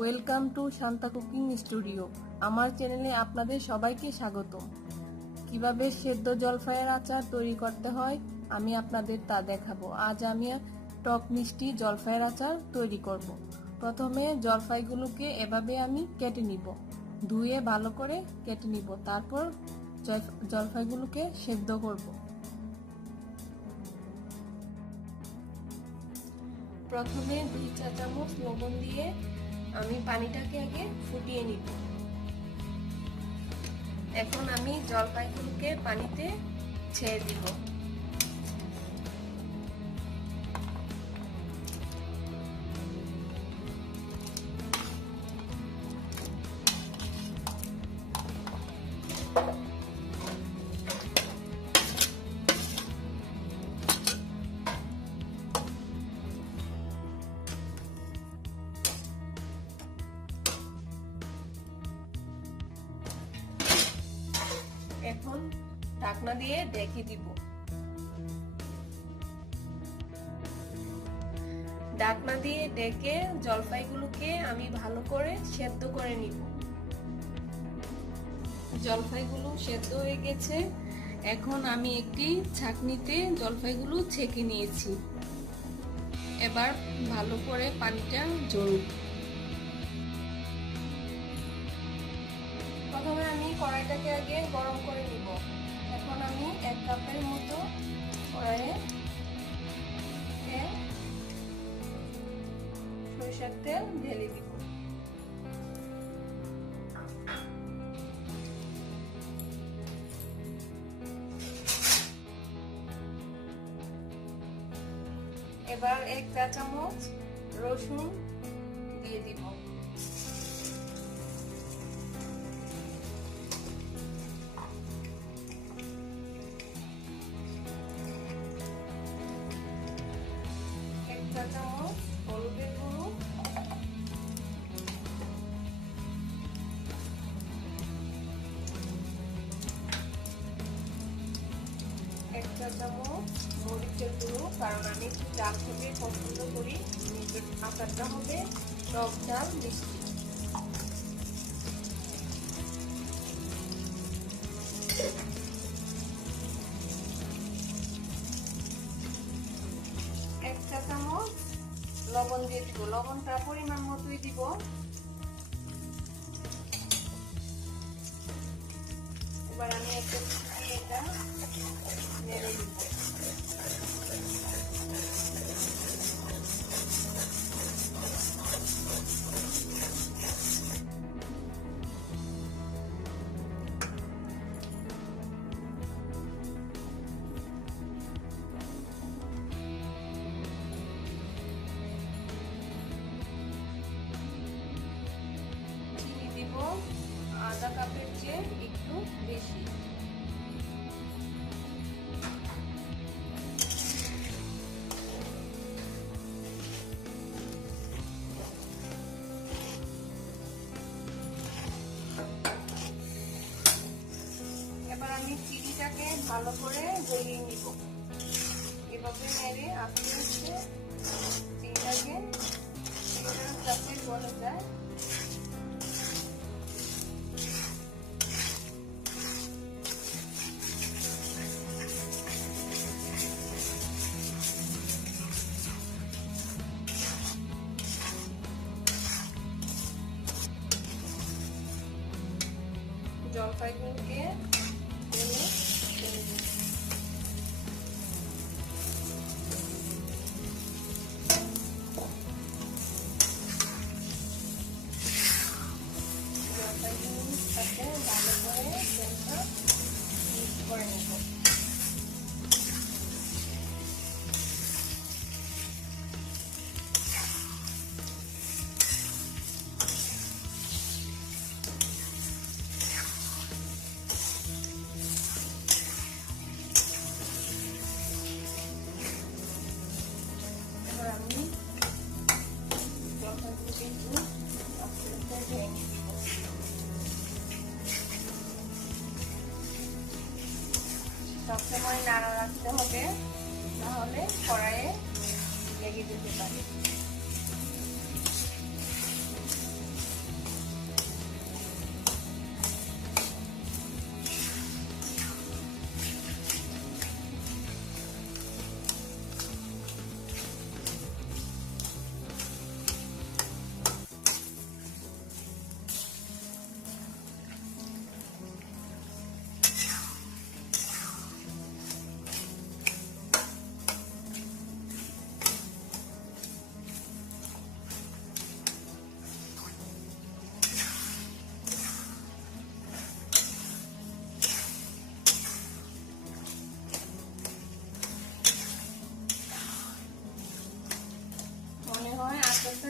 Welcome to Shanta cooking studio. আমার চ্যানেলে আপনাদের সবাইকে স্বাগত কীভাবে সেদ্ধ জলফাইয়ের আচার তৈরি করতে হয়, আমি আপনাদের তা দেখাবো। আজ আমি টক মিষ্টি জলফাইয়ের আচার তৈরি করব। প্রথমে জলফাইগুলোকে এভাবে আমি কেটে নিব। ধুয়ে ভালো করে কেটে নিব। তারপর জলফাইগুলোকে সেদ্ধ করব। প্রথমে দুই চা চামচ লবণ দিয়ে আমি পানিটাকে আগে ফুটিয়ে নিব। এখন আমি জলপাইগুলোকে পানিতে ছেড়ে দিব। এখন ঢাকনা দিয়ে ডেকে দিব। ঢাকনা দিয়ে ডেকে জলপাইগুলোকে আমি ভালো করে সেদ্ধ করে নিব। জলপাইগুলো সেদ্ধ হয়ে গেছে। এখন আমি একটি ছাকনিতে জলপাইগুলো ছেঁকে নিয়েছি। এবার ভালো করে পানিটা ঝরুক কড়াইটাকে আগে গরম করে নিব। এখন আমি এক কাপের মতো কড়াইয়ে সরিষার তেল ঢেলে দিব। এবার এক চা চামচ রসুন দিয়ে দিব। চামচ মরিচের গুঁড়ো, কারণ আমি একটু জাল খেতে পছন্দ করি। আচারটা হবে টক ঝাল মিষ্টি। এক চা চামচ লবণ দিয়ে দিব। লবণটা পরিমাণ মতোই দিব। এবার আমি একটা এটা দিব আধা কাপের চেয়ে একটু বেশি। ভালো করে গলিয়ে নিব। এভাবে নেড়ে আস্তে আস্তে চিনিটাকে চিনিটার সাথে গলে যায় জলপাইগুলোকে corner. সবসময় নাড়া রাখতে হবে নাহলে কড়াইয়ে লেগে যেতে পারে।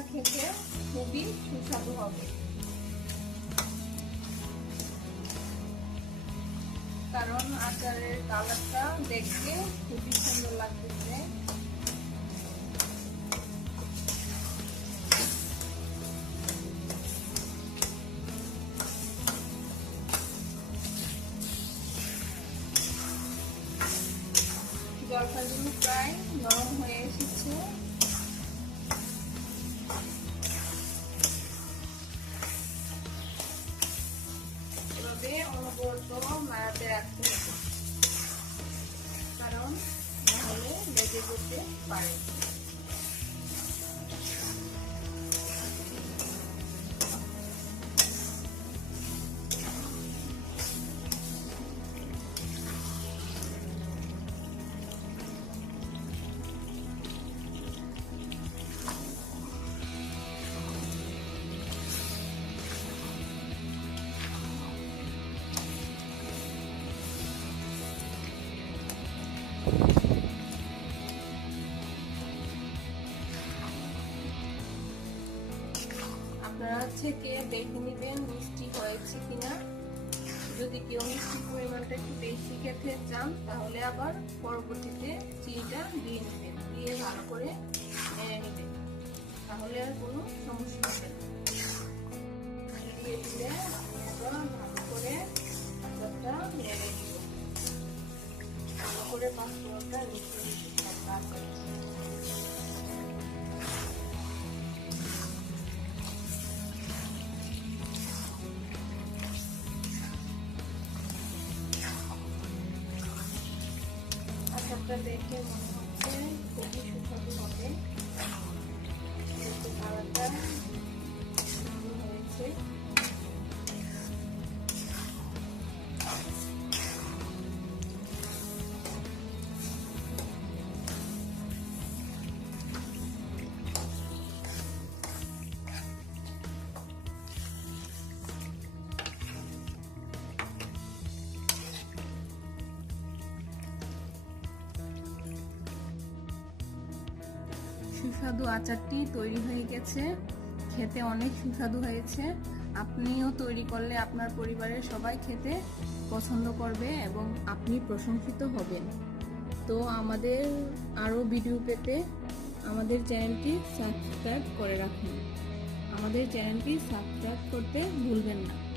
আচারটা খেতে খুবই সুস্বাদু হবে। কারণ আচারের কালারটা দেখতে খুবই সুন্দর লাগতেছে। জলপাইগুলো প্রায় নরম হয়ে লেগে আপনারা থেকে দেখে নেবেন, মিষ্টি হয়েছে কিনা? যদি কেউ মিষ্টির পরিমাণটা একটু বেশি খেতে চান, তাহলে আবার পরবর্তীতে চিনিটা দিয়ে নেবেন, দিয়ে ভালো করে নেড়ে নেবেন। তাহলে আর কোনো সমস্যা হবে না। ভালো করে দিব ভালো করে মিশিয়ে তারপরে আচারটা দেখে মনে হচ্ছে খুবই সুস্বাদু হবে। কালারটা হয়েছে। সুস্বাদু আচারটি তৈরি হয়ে গেছে। খেতে অনেক সুস্বাদু হয়েছে। আপনিও তৈরি করলে আপনার পরিবারের সবাই খেতে পছন্দ করবে এবং আপনি প্রশংসিত হবেন। তো আমাদের আরও ভিডিও পেতে আমাদের চ্যানেলটি সাবস্ক্রাইব করে রাখুন। আমাদের চ্যানেলটি সাবস্ক্রাইব করতে ভুলবেন না।